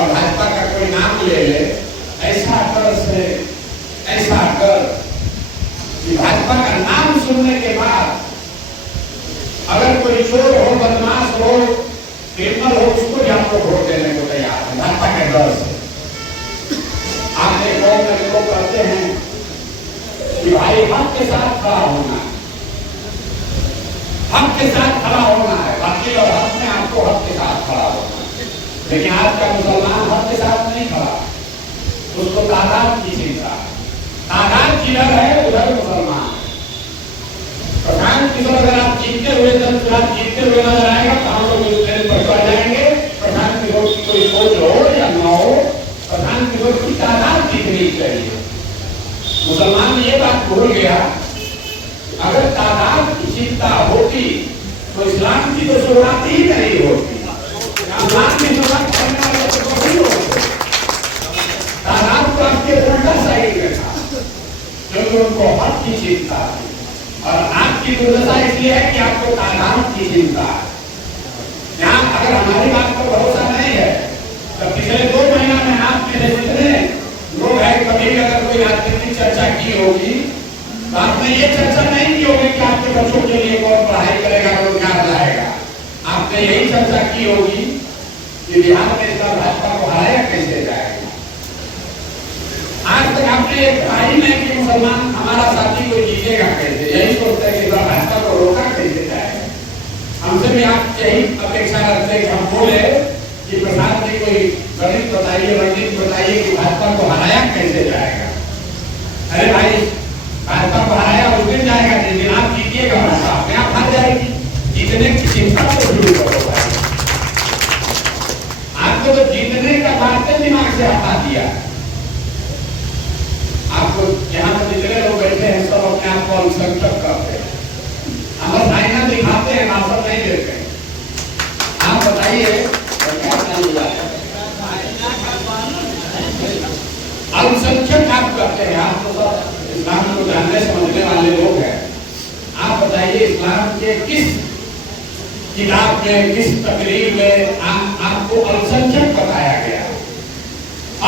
और भाजपा का कोई नाम ले ले, ऐसा कर कि भाजपा का नाम सुनने के बाद अगर कोई चोर हो, बदमाश हो, क्रिमिनल हो, उसको भी आप लोग वोट देने को तैयार है भाजपा के डर से। आपने कौन में लोग कहते हैं कि भाई हक के साथ खड़ा होना है, हक के साथ खड़ा होना है, बाकी लोग हक में आपको हक के साथ खड़ा होना है। लेकिन आज का मुसलमान हक के साथ नहीं खड़ा, उसको तादाद की चिंता, तादाद जिधर है उधर मुसलमान। प्रशांत किशोर अगर आप जीतते हुए नजर आएगा तो हम लोग पर आ जाएंगे। प्रशांत किशोर की कोई सोच हो या न हो, प्रशांत किशोर की तादाद दिखनी चाहिए। मुसलमान ये बात भूल गया, अगर तादाद की चिंता होती तो इस्लाम की तो शुरुआत ही नहीं होती। तादाद तो आपके उल्टा साइड में था, क्योंकि उनको हक की चिंता थी। और आपकी दुर्दशा इसलिए है कि आपको तादाद की चिंता है। यहाँ अगर हमारी बात पर भरोसा नहीं है तो पिछले 2 महीना में आप मेरे जितने लोग हैं, कभी भी अगर कोई राजनीतिक चर्चा की होगी तो आपने ये चर्चा नहीं की होगी कि आपके बच्चों के लिए कौन पढ़ाई करेगा, रोजगार लाएगा। आपने यही चर्चा की होगी कि बिहार में इस बार भाजपा को हराया कैसे जाएगा। आज तक आपने एक कहानी नहीं कि मुसलमान हमारा साथी कोई जीतेगा कैसे, यही सोचते हैं कि भाजपा को रोका कैसे जाएगा। हमसे भी आप यही अपेक्षा रखते हैं कि हम बोले कि प्रसाद जी कोई गणित बताइए, रणनीति बताइए कि भाजपा को हराया कैसे जाएगा। अरे भाई, भाजपा को हराया उस दिन जाएगा जिस दिन आप जीतिएगा, भाजपा अपने आप हार जाएगी। जीतने की चिंता को शुरू करो भाई। आपको तो जीतने का बात दिमाग से हटा दिया। आपको यहाँ पर जितने लोग बैठे हैं सब अपने आप को अल्पसंख्यक करते हैं, हमारा साइना दिखाते हैं, नासर नहीं देते हैं। आप बताइए अल्पसंख्यक आप करते हैं, आप तो सब इस्लाम को जानने समझने वाले लोग हैं। आप बताइए इस्लाम के किस किताब में, किस तकरीर में आपको अल्पसंख्यक बताया गया?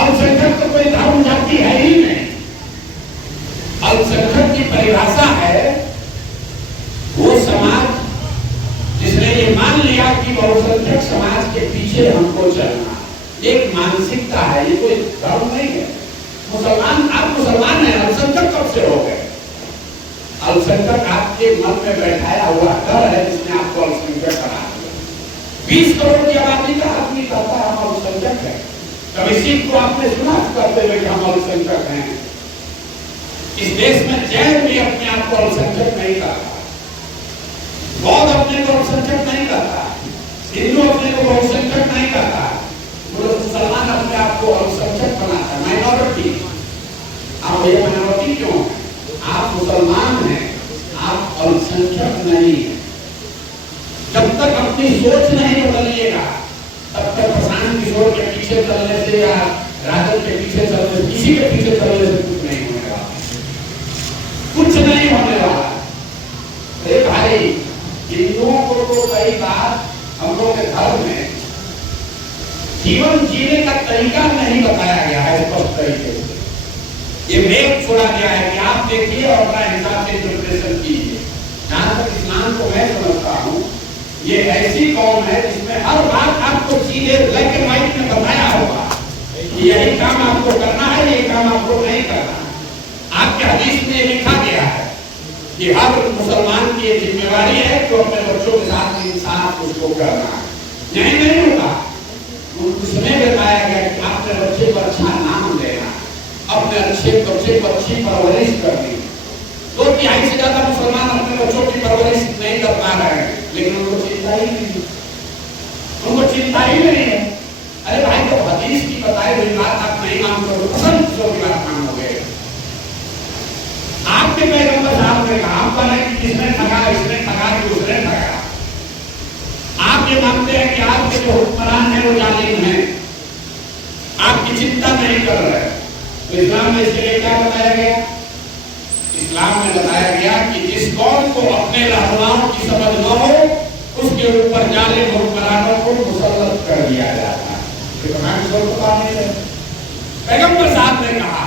अल्पसंख्यक तो कोई धर्म जाति है ही नहीं। अल्पसंख्यक की परिभाषा है वो समाज जिसने ये मान लिया कि बहुसंख्यक समाज के पीछे हमको चलना। एक मानसिकता है, ये कोई धर्म नहीं है। मुसलमान, आप मुसलमान हैं, अल्पसंख्यक कब से हो गए? अल्पसंख्यक आपके मन में बैठाया हुआ डर है जिसने आपको अल्पसंख्यक बना दिया। 20 करोड़ की आबादी का आदमी कहता है हम अल्पसंख्यक हैं। कभी सिख को आपने सुना करते हुए कि हम अल्पसंख्यक हैं? इस देश में जैन भी अपने आप को अल्पसंख्यक नहीं करता, बौद्ध अपने को अल्पसंख्यक नहीं करता, हिंदू अपने को बहुसंख्यक नहीं करता, मुसलमान अपने आप को अल्पसंख्यक बनाता है, माइनॉरिटी। आप ये माइनॉरिटी क्यों है? आप मुसलमान हैं, आप अल्पसंख्यक नहीं है। जब तक अपनी सोच नहीं बदलिएगा तब तक प्रशांत किशोर के पीछे चलने से या राजद के पीछे चलने से, किसी के पीछे चलने से कुछ नहीं होने वाला, कुछ नहीं होने वाला। अरे भाई, हिंदुओं को तो कई बार हम लोग के धर्म में जीवन जीने का तरीका नहीं बताया गया है स्पष्ट तरीके से। ये वेद छोड़ा गया है कि आप देखिए और अपना हिसाब से इंटरप्रिटेशन कीजिए। जहां तक इस्लाम को मैं समझता हूँ, ये ऐसी कौम है जिसमें हर बात आपको सीधे ब्लैक एंड व्हाइट में बताया होगा कि यही काम आपको करना है, ये काम आपको नहीं करना है। आपके हदीस में लिखा गया है कि हर मुसलमान की ये जिम्मेवारी है कि अपने बच्चों के साथ इंसाफ उसको करना है। नहीं होगा। उसमें बताया गया कि अपने बच्चे को अच्छा नाम देना, अपने अच्छे बच्चे को अच्छी परवरिश करनी। 2/3 से ज्यादा मुसलमान अपने बच्चों की परवरिश नहीं कर पा रहे हैं, लेकिन उनको चिंता ही नहीं, उनको चिंता ही नहीं है। अरे भाई, तो हदीस की बताई हुई बात आप नहीं मानते हो, पसंद की बात मानोगे? आपके पैगंबर साहब ने कहा, आपका नहीं कि किसने ठगा, इसने ठगा कि उसने ठगा। आप ये मानते हैं कि आपके जो हुक्मरान है वो जालिम है, आपकी चिंता नहीं कर रहे। तो इस्लाम में इसके लिए क्या बताया गया? इस्लाम में बताया गया कि जिस कौम को अपने रहनुमाओं की समझ न हो उसके ऊपर जालिम हुक्मरानों को मुसल्लत कर दिया जाता है। पैगंबर साहब ने कहा,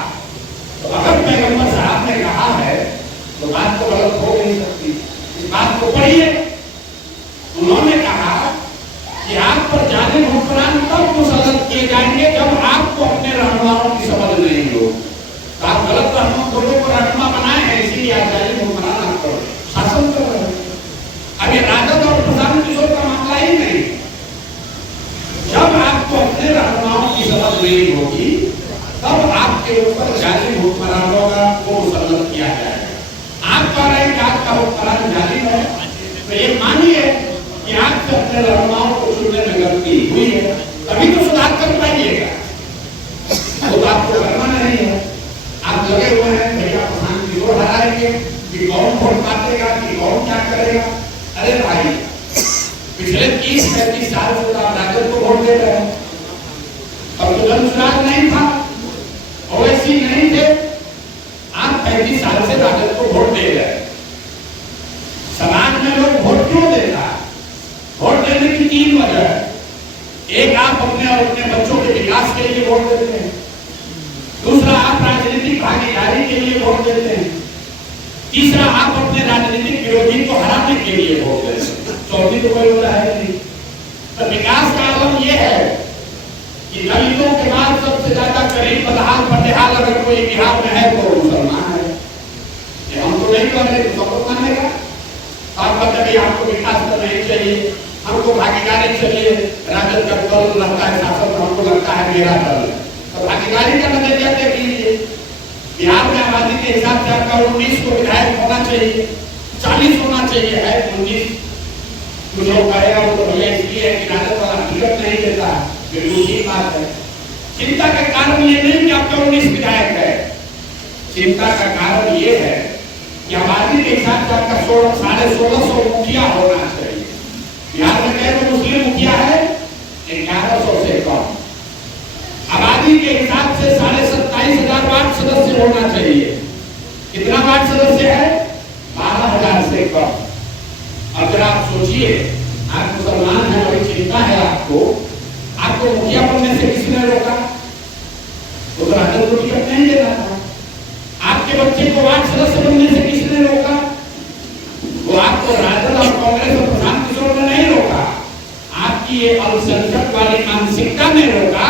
तो अगर पैगंबर साहब ने कहा है तो बात तो गलत हो नहीं सकती। इस बात को पढ़िए, उन्होंने कहा कि आप पर जालिम हुक्मरान तब मुसल्लत किए जाएंगे जब आपको अपने रहनुमाओं की समझ नहीं हो। तो आप गलत लोगों को रहनुमा बनाए हैं, इसीलिए आप जालिम हुक्मरान आप पर शासन कर रहे हैं। अब ये राजद और प्रधान किशोर का मामला ही नहीं, जब आपको अपने रहनुमाओं की समझ नहीं होगी तब आपके ऊपर जालिम हुक्मरानों को मुसल्लत किया जाएगा। आप कह रहे हैं कि आपका हुक्मरान जालिम है, तो ये मानिए कि आपसे अपने रहनुमाओं को चुनने में गलती हुई है, तभी तो सुधार कर पाइएगा। तो आपको करना नहीं है, आप लगे हुए हैं भैया प्रधान किशोर हराएंगे कि कौन वोट काटेगा कि कौन क्या करेगा। अरे भाई, पिछले 30-35 साल से तो आप राजद को वोट दे रहे हैं, अब तो जनसुराज नहीं था, ओवैसी नहीं थे, आप 35 साल से राजद को वोट दे रहे हैं। समाज में लोग वोट क्यों देता है? वोट देने की 3 वजह है। एक, आप अपने और अपने बच्चों के विकास के लिए वोट देते हैं। दूसरा, आप राजनीतिक भागीदारी के लिए वोट देते हैं। तीसरा, आप अपने राजनीतिक विरोधी को हराने के लिए वोट देते हैं। चौथी तो कोई वजह है नहीं। तो विकास का आलम यह है कि दलितों के बाद सबसे ज्यादा गरीब बदहाल बंदेहाल अगर कोई बिहार में है तो मुसलमान है। ये हम तो नहीं कर रहे, सबको मानेगा। आप बताइए, आपको विकास तो नहीं चाहिए, हमको भागीदारी चाहिए। राजद का दल लगता है शासन, हमको लगता है मेरा दल, तो भागीदारी का नजरिया देख लीजिए। बिहार में आबादी के हिसाब से आपका 19 को विधायक होना चाहिए, 40 होना चाहिए, है 19। कुछ लोग कहेगा वो तो भैया इसलिए है कि राजद वाला टिकट नहीं देता, बिल्कुल ठीक बात है। चिंता का कारण ये नहीं कि आपका 19 विधायक है, चिंता का कारण ये है कि आबादी के हिसाब से आपका 1650 मुखिया होना चाहिए। बिहार में कहे तो मुस्लिम मुखिया है 1100 से कम। आबादी के हिसाब से 27,500 वार्ड सदस्य होना चाहिए। कितना वार्ड सदस्य है? 12,000 से कम। अब जरा आप सोचिए, आप मुसलमान हैं, बड़ी चिंता है आपको मुखिया बनने से किसने रोका? तो राजद को टिकट नहीं देना था। आपके बच्चे को वार्ड सदस्य बनने से किसने रोका? वो आपको राजद और कांग्रेस और प्रधान किशोर ने नहीं रोका, आपकी ये अल्पसंख्यक वाली मानसिकता ने रोका,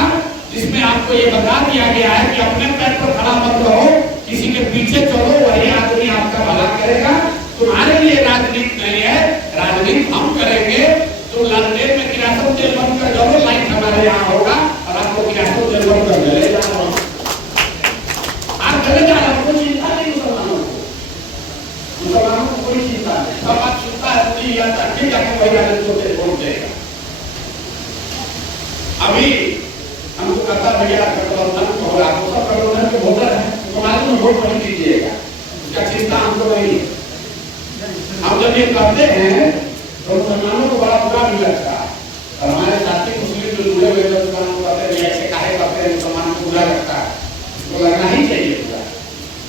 जिसमें आपको ये बता दिया गया है कि अपने पैर पर खड़ा मत रहो, किसी के पीछे चलो, वही आदमी आपका भला करेगा। तुम्हारे लिए राजनीति नहीं है, राजनीति हम करेंगे। तुम लंदन में किरासन जेल बंद कर जाओ, लाइट हमारे यहाँ होगा और आपको किरासन जेल बंद कर चले जाओ, आप चले जाओ, कोई चिंता नहीं मुसलमानों को कोई चिंता नहीं। सब बात चिंता है ठीक है, वही राजनीति को वोट देगा। अभी हमको कहता भैया गठबंधन को आपको सब गठबंधन के वोटर है, तुम्हारे में वोट नहीं दीजिएगा, इसका चिंता हमको नहीं। हम जब ये करते हैं तो मुसलमानों को बड़ा बुरा भी लगता है, और हमारे साथी मुस्लिम जो जुड़े हुए मुसलमानों को कहते हैं ऐसे काहे करते हैं, मुसलमानों को बुरा लगता है, तो लगना ही चाहिए बुरा।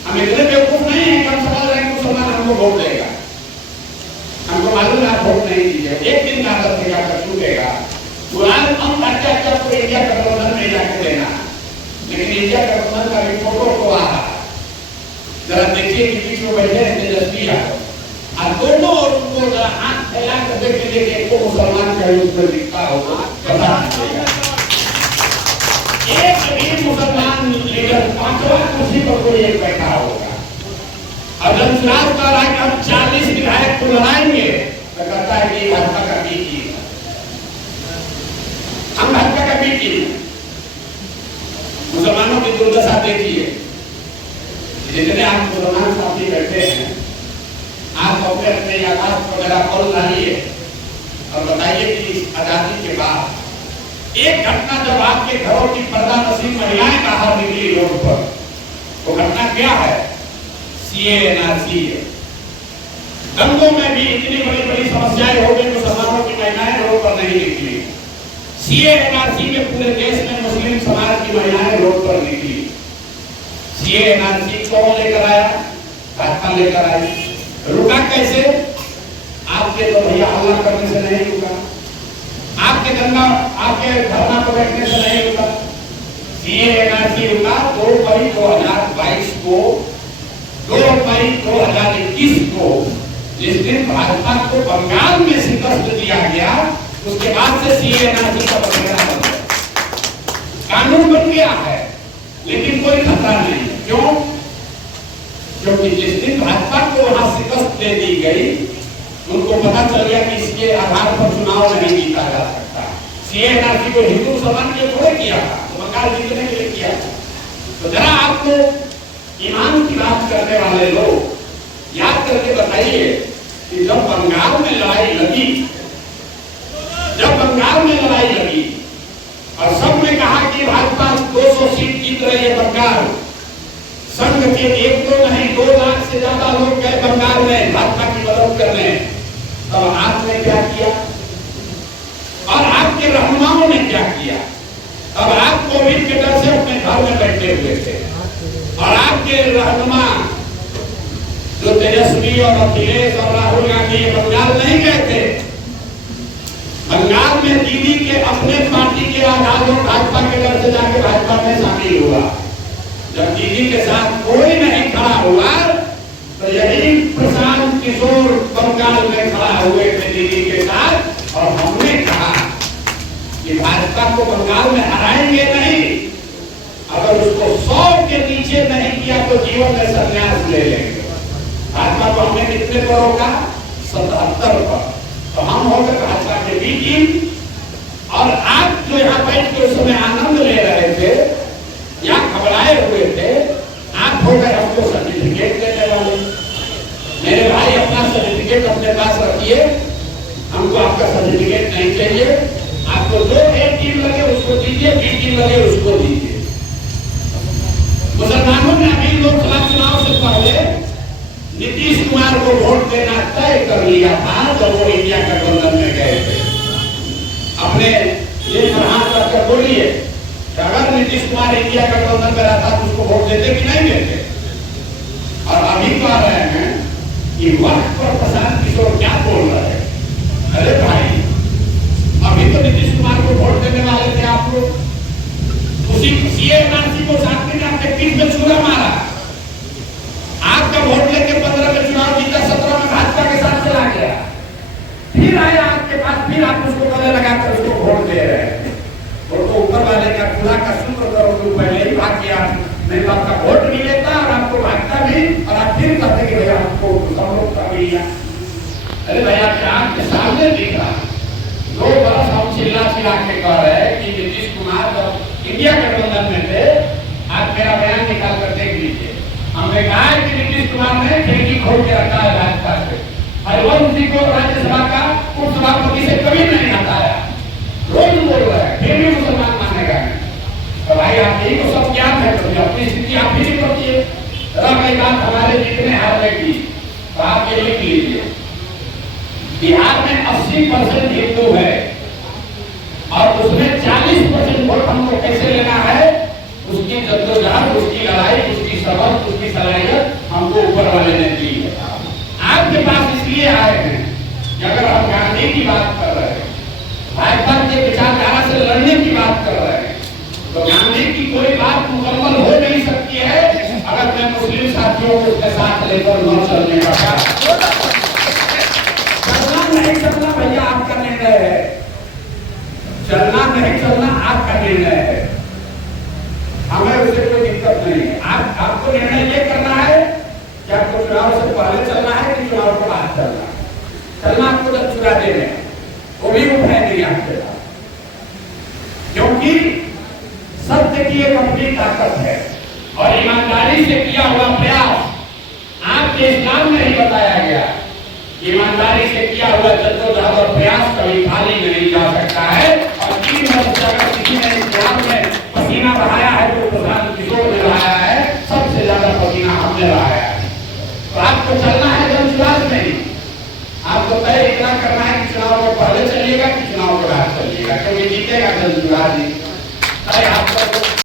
हम इतने बेवकूफ नहीं है कि हम समझ रहे हैं मुसलमान हमको वोट देगा। हमको मालूम है आप वोट नहीं दीजिए, एक दिन का रखेगा आपका छूटेगा। कुरान हम कहते हैं कि आपको इंडिया गठबंधन में जाके देना, लेकिन इंडिया गठबंधन का रिपोर्टों को आ रहा है, जरा देखिए कि बीच में बैठे हैं तेजस्वी यादव, और दोनों और उनको जरा हाथ फैला कर देख लीजिए कि एक मुसलमान का रूप में दिखता होगा, पता चलेगा। एक भी मुसलमान लीडर 5वां कुर्सी पर कोई एक बैठा होगा, और जब चुनाव का रहा कि हम 40 विधायक को लड़ाएंगे, तो कहता है कि भाजपा का बीच हम भाजपा का बीच मुसलमानों की दुर्दशा देखिए। जितने आप मुसलमान साथी बैठे हैं, आप अपने अपने यादाश्त वगैरह खोल डालिए और बताइए कि इस आजादी के बाद एक घटना जब आपके घरों की पर्दा नसीब महिलाएं बाहर निकली रोड पर, वो घटना क्या है? CA NRC. दंगों में भी इतनी बड़ी बड़ी समस्याएं हो गई, मुसलमानों की महिलाएं रोड पर नहीं निकली। सीए एनआरसी में पूरे देश में मुस्लिम समाज की महिलाएं रोड पर निकली। सीए एनआरसी कौन लेकर आया? भाजपा लेकर आई। रुका कैसे? आपके तो भैया हल्ला करने से नहीं रुका, आपके धरना, आपके धरना पर बैठने से नहीं रुका। सीए एनआरसी होगा 2 मई 2022 को, 2 मई 2021 को, जिस दिन भाजपा को बंगाल में शिकस्त दिया गया, उसके बाद से सीए एनआरसी का प्रक्रिया बन गया, कानून बन गया है, लेकिन कोई खतरा नहीं। क्यों? क्योंकि जिस दिन भाजपा को वहां शिकस्त दे दी गई, उनको पता चल गया कि इसके आधार पर चुनाव नहीं जीता जा सकता। सीए एनआरसी को हिंदू समाज के थोड़े किया था, तो बंगाल जीतने के लिए किया। तो जरा आपको ईमान की बात करने वाले लोग याद करके बताइए कि जब बंगाल में लड़ाई लगी, और सबने कहा कि भाजपा 200 सीट जीत रही है बंगाल, संघ के 1-2 नहीं 2 लाख से ज्यादा लोग गए बंगाल में भाजपा की मदद करने, तब आपने क्या किया और आपके रहनुमाओं ने क्या किया? अब आप कोविड के डर से अपने घर में बैठे हुए थे, और आपके रहनुमा जो तेजस्वी और अखिलेश और राहुल गांधी बंगाल नहीं गए थे। बंगाल में दीदी के अपने पार्टी के आधार पर भाजपा के डर से जाके भाजपा में शामिल हुआ। जब दीदी के साथ कोई नहीं खड़ा हुआ, तो यही प्रशांत किशोर बंगाल में खड़ा हुए थे दीदी के साथ, और हमने कहा कि भाजपा को बंगाल में हराएंगे नहीं, अगर उसको 100 के नीचे नहीं किया तो जीवन में संन्यास ले लेंगे। भाजपा को हमने कितने पर होगा? 77 पर। तो हम होकर भाजपा के बी टीम, और आप जो यहाँ बैठ के उस समय आनंद ले रहे थे या घबराए हुए थे, आप होकर हमको सर्टिफिकेट देने वाले। मेरे भाई अपना सर्टिफिकेट अपने पास रखिए, हमको आपका सर्टिफिकेट नहीं चाहिए। आपको जो ए टीम लगे उसको दीजिए, बी टीम लगे उसको दीजिए। मुसलमानों ने अभी लोकसभा चुनाव से पहले नीतीश कुमार को वोट देना तय कर लिया था जब वो इंडिया गठबंधन में गए थे। अपने ये प्रधान करके बोलिए, अगर नीतीश कुमार इंडिया गठबंधन में रहता तो उसको वोट देते कि नहीं देते? और अभी कह रहे हैं कि वक्त पर प्रशांत किशोर क्या बोल रहे हैं? अरे भाई, अभी तो नीतीश कुमार को वोट देने वाले थे आप लोग, उसी सीए एनआरसी को साथ में आपने 3 में छुरा मारा। आपका वोट लेके 15 में चुनाव जीता, 17 में भाजपा के साथ चला गया, फिर आया आपके पास, फिर आप उसको गले लगाकर उसको वोट दे रहे हैं। वो तो ऊपर वाले का खुदा का शुक्र करो कि पहले ही भाग गया, नहीं तो आपका वोट भी लेता और आपको भागता भी, और आप फिर कहते कि भैया हमको लोग कर लिया। अरे भैया, आपके सामने दिख रहा 2 बरस हम चिल्ला के कह रहे हैं कि नीतीश कुमार जब इंडिया गठबंधन में थे, आप मेरा बयान निकाल कर देख लीजिए। हमने कहा कि नीतीश कुमार ने खिड़की खोल के रखा है भाजपा से, हरिवंश जी को राज्यसभा का उपसभापति से कभी नहीं हटाया, रोज बोल रहा है, फिर भी मुसलमान मानेगा नहीं। तो भाई आप यही को सब ज्ञान है, तो अपनी स्थिति आप भी नहीं करती। रह गई बात हमारे जितने हारने की, तो आप ये लिख लीजिए, बिहार में 80% हिंदू है, और उसमें 40% वोट हमको कैसे लेना है, उसकी जद्दोजहद, उसकी लड़ाई, उसकी सबक, उसकी सलाहियत हमको ऊपर वाले ने दी है। आपके पास इसलिए आए हैं कि अगर हम गांधी की बात कर रहे हैं, भाजपा के विचारधारा से लड़ने की बात कर रहे हैं, तो गांधी की कोई बात मुकम्मल हो नहीं सकती है अगर मैं मुस्लिम साथियों को उसके साथ लेकर न चलने का चलना नहीं चलना भैया आपका निर्णय है, चलना नहीं चलना आपका निर्णय है, हमें उससे कोई दिक्कत नहीं है। आपको निर्णय ये करना है कि आपको चुनाव से पहले चलना है कि चुनाव के बाद चलना है। चलना आपको जब चुरा दे रहे हैं वो भी उठाए नहीं आपके पास, क्योंकि सत्य की एक अपनी ताकत है और ईमानदारी से किया हुआ प्रयास आपके इस्लाम में ही बताया गया। ईमानदारी से किया हुआ जद्दोजहद और प्रयास कभी खाली नहीं जा सकता है, और 3 वर्ष अगर किसी ने इस्लाम में पसीना बहाया है तो प्रशांत किशोर ने बहाया है, सबसे ज्यादा पसीना हमने बहाया है। तो आपको चलना है जनसुराज नहीं, आपको तय इतना करना है कि चुनाव को पहले चलिएगा कि चुनाव के बाद चलिएगा, क्योंकि जीतेगा जनसुराज ही। आपको